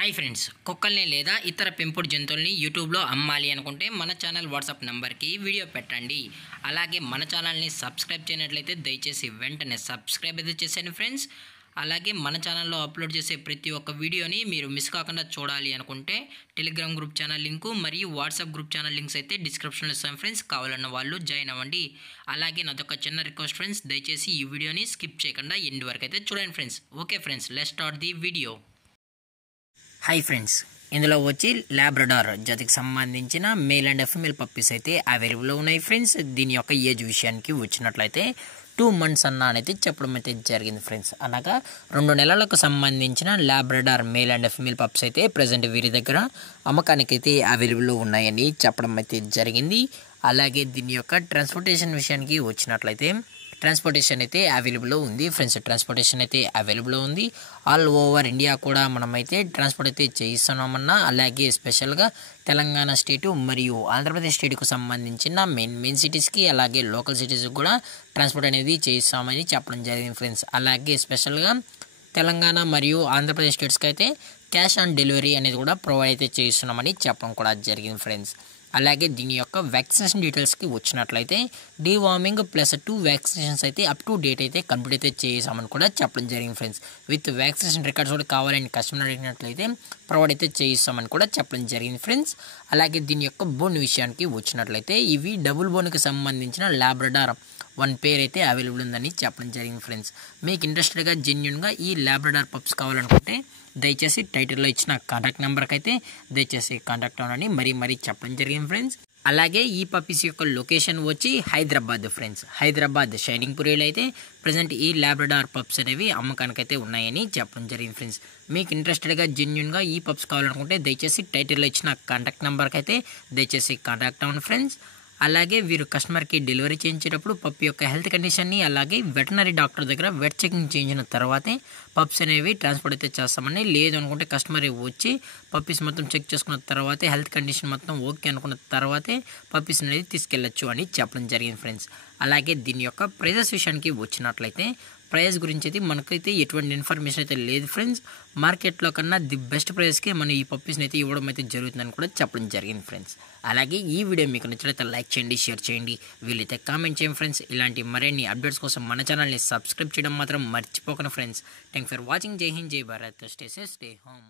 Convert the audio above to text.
Hi friends, కుక్కల్ని లేదా ఇతర పెంపుడు జంతువుల్ని యూట్యూబ్లో అమ్మాలి అనుకుంటే మన ఛానల్ వాట్సాప్ నెంబర్కి వీడియో పెట్టండి. అలాగే మన ఛానల్ని సబ్స్క్రైబ్ చేయనట్లయితే దయచేసి వెంటనే సబ్స్క్రైబ్ అయితే చేసేయండి ఫ్రెండ్స్. అలాగే మన ఛానల్లో అప్లోడ్ చేసే ప్రతి ఒక్క వీడియోని మీరు మిస్ కాకుండా చూడాలి అనుకుంటే టెలిగ్రామ్ గ్రూప్ ఛానల్ లింకు మరియు వాట్సాప్ గ్రూప్ ఛానల్ లింక్స్ అయితే డిస్క్రిప్షన్లో ఇస్తాను ఫ్రెండ్స్. కావాలన్న వాళ్ళు జాయిన్ అవ్వండి. అలాగే నాదొక చిన్న రిక్వెస్ట్ ఫ్రెండ్స్, దయచేసి ఈ వీడియోని స్కిప్ చేయకుండా ఎండ్ వరకు అయితే చూడండి friends. Okay friends, let's start the video. Hi friends, ఇందులో వచ్చి లాబ్రడార్ జాతికి సంబంధించిన మేల్ అండ్ ఫీమేల్ పప్పీస్ అయితే అవైలబుల్లో ఉన్నాయి ఫ్రెండ్స్. దీని యొక్క ఏజ్ విషయానికి వచ్చినట్లయితే 2 months అనేది చెప్పడం అయితే జరిగింది ఫ్రెండ్స్. అనగా 2 నెలలకు సంబంధించిన Labrador male and female pups అయితే ప్రజెంట్ వీరి దగ్గర అమ్మకానికి అయితే అవైలబుల్లో ఉన్నాయని చెప్పడం అయితే జరిగింది. అలాగే దీని యొక్క ట్రాన్స్పోర్టేషన్ విషయానికి వచ్చినట్లయితే ట్రాన్స్పోర్టేషన్ అయితే అవైలబుల్లో ఉంది ఫ్రెండ్స్. ట్రాన్స్పోర్టేషన్ అయితే అవైలబుల్లో ఉంది. ఆల్ ఓవర్ ఇండియా కూడా మనమైతే ట్రాన్స్పోర్ట్ అయితే చేయిస్తున్నామన్నా. అలాగే స్పెషల్గా తెలంగాణ స్టేటు మరియు ఆంధ్రప్రదేశ్ స్టేట్కు సంబంధించిన మెయిన్ సిటీస్కి అలాగే లోకల్ సిటీస్కి కూడా ట్రాన్స్పోర్ట్ అనేది చేయిస్తామని చెప్పడం జరిగింది ఫ్రెండ్స్. అలాగే స్పెషల్గా తెలంగాణ మరియు ఆంధ్రప్రదేశ్ స్టేట్స్కి అయితే క్యాష్ ఆన్ డెలివరీ అనేది కూడా ప్రొవైడ్ అయితే చేస్తున్నామని చెప్పడం కూడా జరిగింది ఫ్రెండ్స్. అలాగే దీని యొక్క వ్యాక్సినేషన్ డీటెయిల్స్కి వచ్చినట్లయితే డీవార్మింగ్ ప్లస్ 2 వ్యాక్సినేషన్స్ అయితే అప్ టు డేట్ అయితే కంప్లీట్ అయితే చేసామని కూడా చెప్పడం జరిగింది ఫ్రెండ్స్. విత్ వ్యాక్సినేషన్ రికార్డ్స్ కూడా కావాలని కస్టమర్ అడిగినట్లయితే ప్రొవైడ్ అయితే చేయిస్తామని కూడా చెప్పడం జరిగింది ఫ్రెండ్స్. అలాగే దీని యొక్క బోన్ విషయానికి వచ్చినట్లయితే ఇవి డబుల్ బోన్కి సంబంధించిన లాబ్రడార్ 1 పేర్ అయితే అవైలబుల్ ఉందని చెప్పడం జరిగింది ఫ్రెండ్స్. మీకు ఇంట్రెస్టెడ్గా జెన్యున్గా ఈ లాబ్రడార్ పప్స్ కావాలనుకుంటే దయచేసి టైటిల్లో ఇచ్చిన కాంటాక్ట్ నెంబర్కి అయితే దయచేసి కాంటాక్ట్ అవ్వనని మరీ చెప్పడం జరిగింది ఫ్రెండ్స్. అలాగే ఈ పప్పీస్ యొక్క లొకేషన్ వచ్చి హైదరాబాద్ ఫ్రెండ్స్. హైదరాబాద్ షైనింగ్ పురీలో అయితే ప్రజెంట్ ఈ లాబ్రడార్ పప్స్ అనేవి అమ్మకానికైతే ఉన్నాయని చెప్పడం జరిగింది ఫ్రెండ్స్. మీకు ఇంట్రెస్టెడ్గా జెన్యున్గా ఈ పప్స్ కావాలనుకుంటే దయచేసి టైటిల్లో ఇచ్చిన కాంటాక్ట్ నెంబర్కి అయితే దయచేసి కాంటాక్ట్ అవ్వండి ఫ్రెండ్స్. అలాగే వీరు కస్టమర్కి డెలివరీ చేయించేటప్పుడు పప్పి యొక్క హెల్త్ కండిషన్ని అలాగే వెటనరీ డాక్టర్ దగ్గర వెట్ చెకింగ్ చేయించిన తర్వాతే పప్స్ అనేవి ట్రాన్స్పోర్ట్ అయితే చేస్తామని. లేదు అనుకుంటే కస్టమర్ వచ్చి పప్పీస్ మొత్తం చెక్ చేసుకున్న తర్వాతే హెల్త్ కండిషన్ మొత్తం ఓకే అనుకున్న తర్వాతే పప్పీస్ అనేది తీసుకెళ్ళచ్చు అని చెప్పడం జరిగింది ఫ్రెండ్స్. అలాగే దీని యొక్క ప్రైజెస్ విషయానికి వచ్చినట్లయితే ప్రైస్ గురించి అయితే మనకైతే ఎటువంటి ఇన్ఫర్మేషన్ అయితే లేదు ఫ్రెండ్స్. మార్కెట్లో కన్నా ది బెస్ట్ ప్రైస్కే మనం ఈ పప్పీస్ని అయితే ఇవ్వడం అయితే జరుగుతుందని కూడా చెప్పడం జరిగింది ఫ్రెండ్స్. అలాగే ఈ వీడియో మీకు నచ్చినట్లయితే లైక్ చేయండి, షేర్ చేయండి, వీలైతే కామెంట్ చేయండి ఫ్రెండ్స్. ఇలాంటి మరిన్ని అప్డేట్స్ కోసం మన ఛానల్ని సబ్స్క్రైబ్ చేయడం మాత్రం మర్చిపోకండి ఫ్రెండ్స్. Thanks for watching. జై హింద్, జై Bharat, stay safe, stay home.